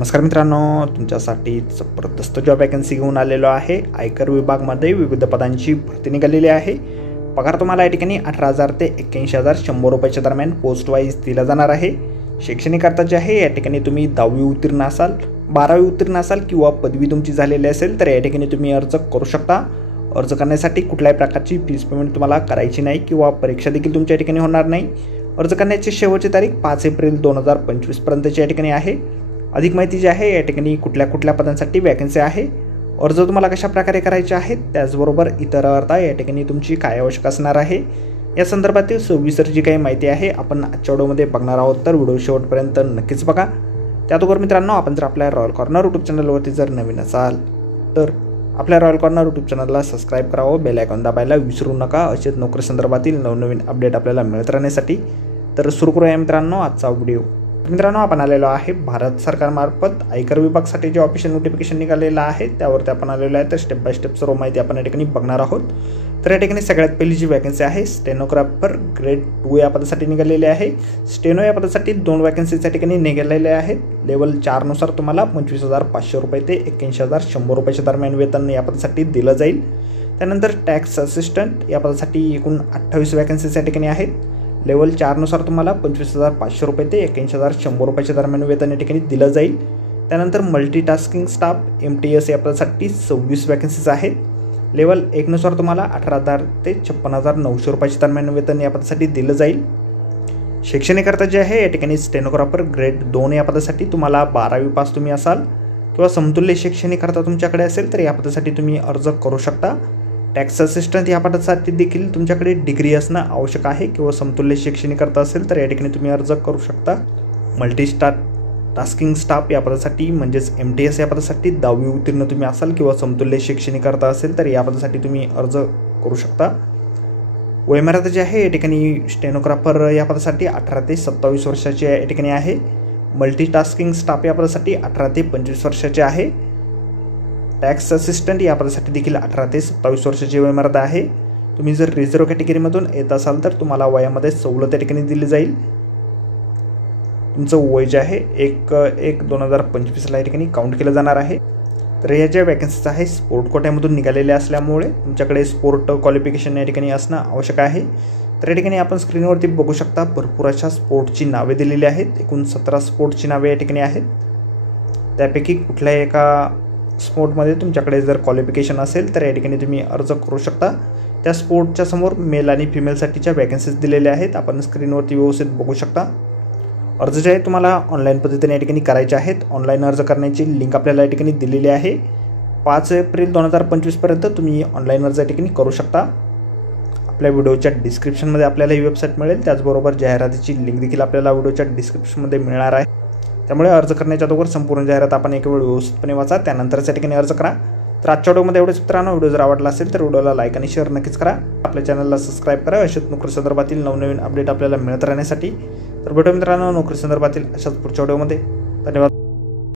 नमस्कार मित्रांनो, तुमच्यासाठी जबरदस्त जॉब वॅकन्सी घेऊन आलेलो आहे। आयकर विभागामध्ये विविध पदांची भरती निघालेली आहे। पगार तुम्हाला या ठिकाणी 18,000 ते 81,100 रुपयाच्या दरम्यान पोस्ट वाईज दिला जाणार आहे। शैक्षणिक अर्थ जे आहे या ठिकाणी तुम्ही 10वी उत्तीर्ण असाल, 12वी उत्तीर्ण असाल किंवा पदवी तुमची झालेली असेल तर या ठिकाणी तुम्ही अर्ज करू शकता। अर्ज करण्यासाठी कुठल्याही प्रकारची फीस पेमेंट तुम्हाला करायची नाही किंवा परीक्षा देखील तुमच्या ठिकाणी होणार नाही। अर्ज करण्याची शेवटची तारीख 5 एप्रिल 2025 पर्यंतची या ठिकाणी आहे। अधिक माहिती जी आहे या ठिकाणी कुठल्या पदांसाठी वॅकन्सी आहे, अर्ज तुम्हाला कशा प्रकारे करायचे आहेत, त्याचबरोबर इतर अर्थ या ठिकाणी तुमची काय आवश्यक असणार आहे या संदर्भातील सविस्तर जी काही माहिती आहे आपण आजच्या व्हिडिओमध्ये बघणार आहोत। तर व्हिडिओ शेवटपर्यंत नक्कीच बघा। त्याचबरोबर मित्रांनो, आपण जर आपल्या रॉयल कॉर्नर यूट्यूब चॅनलवरती जर नवीन असाल तर आपल्या रॉयल कॉर्नर यूट्यूब चॅनलला सबस्क्राईब करावं, बेल आयकॉन दाबायला विसरू नका असेच नोकरी संदर्भातील नवनवीन अपडेट आपल्याला मिळत राहण्यासाठी। तर सुरू करूया मित्रांनो आजचा व्हिडिओ। मित्रांनो, आपण आलेलो आहे भारत सरकारमार्फत आयकर विभागासाठी जे ऑफिशियल नोटिफिकेशन निघालेलं आहे त्यावरती आपण आलेलो आहे। तर स्टेप बाय स्टेप सर्व माहिती आपण या ठिकाणी बघणार आहोत। तर या ठिकाणी सगळ्यात पहिली जी वॅकन्सी आहे स्टेनोग्राफर ग्रेड 2 या पदासाठी निघालेली आहे। स्टेनो या पदासाठी 2 वॅकन्सीज या ठिकाणी निघालेल्या आहेत। लेवल 4 नुसार तुम्हाला 25,500 रुपये ते 81,100 रुपयाच्या दरम्यान वेतन या पदासाठी दिलं जाईल। त्यानंतर टॅक्स असिस्टंट या पदासाठी एकूण 28 वॅकन्सीज या ठिकाणी आहेत। लेवल 4 नुसार तुम्हाला 25,500 रुपये ते 81,100 रुपयाच्या दरम्यान वेतन या ठिकाणी दिलं जाईल। त्यानंतर मल्टीटास्किंग स्टाफ MTS या पदासाठी 26 वॅकन्सीज आहेत। लेवल 1 नुसार तुम्हाला 18,000 ते 56,900 रुपयाच्या दरम्यान वेतन या पदासाठी दिलं जाईल। शैक्षणिक अर्थ जे आहे या ठिकाणी स्टेनोग्राफर ग्रेड 2 या पदासाठी तुम्हाला 12वी पास तुम्ही असाल किंवा समतुल्य शैक्षणिक अर्थ तुमच्याकडे असेल तर या पदासाठी तुम्ही अर्ज करू शकता। टॅक्स असिस्टंट या पदासाठी देखील तुमच्याकडे डिग्री असणं आवश्यक आहे किंवा समतुल्य शैक्षणिक अर्थ असेल तर या ठिकाणी तुम्ही अर्ज करू शकता। टास्किंग स्टाफ या पदासाठी म्हणजेच MTS या पदासाठी 10वी उत्तीर्ण तुम्ही असाल किंवा समतुल्य शैक्षणिक अर्थ असेल तर या पदासाठी तुम्ही अर्ज करू शकता। वयोमर्यादा जी आहे या ठिकाणी स्टेनोग्राफर या पदासाठी 18 ते 27 वर्षाची या ठिकाणी आहे। मल्टीटास्किंग स्टाफ या पदासाठी 18 ते 25 वर्षाचे आहे। टॅक्स असिस्टंट या पदासाठी देखील 18 ते 27 वर्षाची वयोमर्यादा आहे। तुम्ही जर रिझर्व्ह कॅटेगरीमधून येत असाल तर तुम्हाला वयामध्ये सवलत या ठिकाणी दिली जाईल। तुमचं वय जे आहे 1/1/2025 या ठिकाणी काउंट केलं जाणार आहे। तर या ज्या वॅकन्सीज आहे स्पोर्ट कोट्यामधून निघालेल्या असल्यामुळे तुमच्याकडे स्पोर्ट क्वालिफिकेशन या ठिकाणी असणं आवश्यक आहे। तर या ठिकाणी आपण स्क्रीनवरती बघू शकता भरपूर अशा स्पोर्टची नावे दिलेली आहेत। एकूण 17 स्पोर्टची नावे या ठिकाणी आहेत। त्यापैकी कुठल्याही एका स्पोर्टमध्ये तुमच्याकडे जर क्वालिफिकेशन असेल तर या ठिकाणी तुम्ही अर्ज करू शकता। त्या स्पोर्टच्या समोर मेल आणि फिमेलसाठीच्या वॅकन्सीज दिलेल्या आहेत, आपण स्क्रीनवरती व्यवस्थित बघू शकता। अर्ज जे आहे तुम्हाला ऑनलाईन पद्धतीने या ठिकाणी करायचे आहेत। ऑनलाईन अर्ज करण्याची लिंक आपल्याला या ठिकाणी दिलेली आहे। 5 एप्रिल 2025 पर्यंत तुम्ही ऑनलाईन अर्ज या ठिकाणी करू शकता। आपल्या व्हिडिओच्या डिस्क्रिप्शनमध्ये आपल्याला ही वेबसाईट मिळेल, त्याचबरोबर जाहिरातीची लिंक देखील आपल्याला व्हिडिओच्या डिस्क्रिप्शनमध्ये मिळणार आहे। त्यामुळे अर्ज करण्याच्या अगोदर संपूर्ण जाहिरात आपण एक वेळ व्यवस्थितपणे वाचा, त्यानंतरच या ठिकाणी अर्ज करा। तर आजच्या व्हिडिओमध्ये एवढेच मित्रांनो। व्हिडिओ जर आवडला असेल तर व्हिडिओला लाईक आणि शेअर नक्कीच करा। आपल्या चॅनलला सबस्क्राईब करा अशाच नोकरी संदर्भातील नवनवीन अपडेट आपल्याला मिळत राहण्यासाठी। तर भेटू मित्रांनो नोकरी संदर्भातील अशाच पुढच्या व्हिडिओमध्ये। धन्यवाद।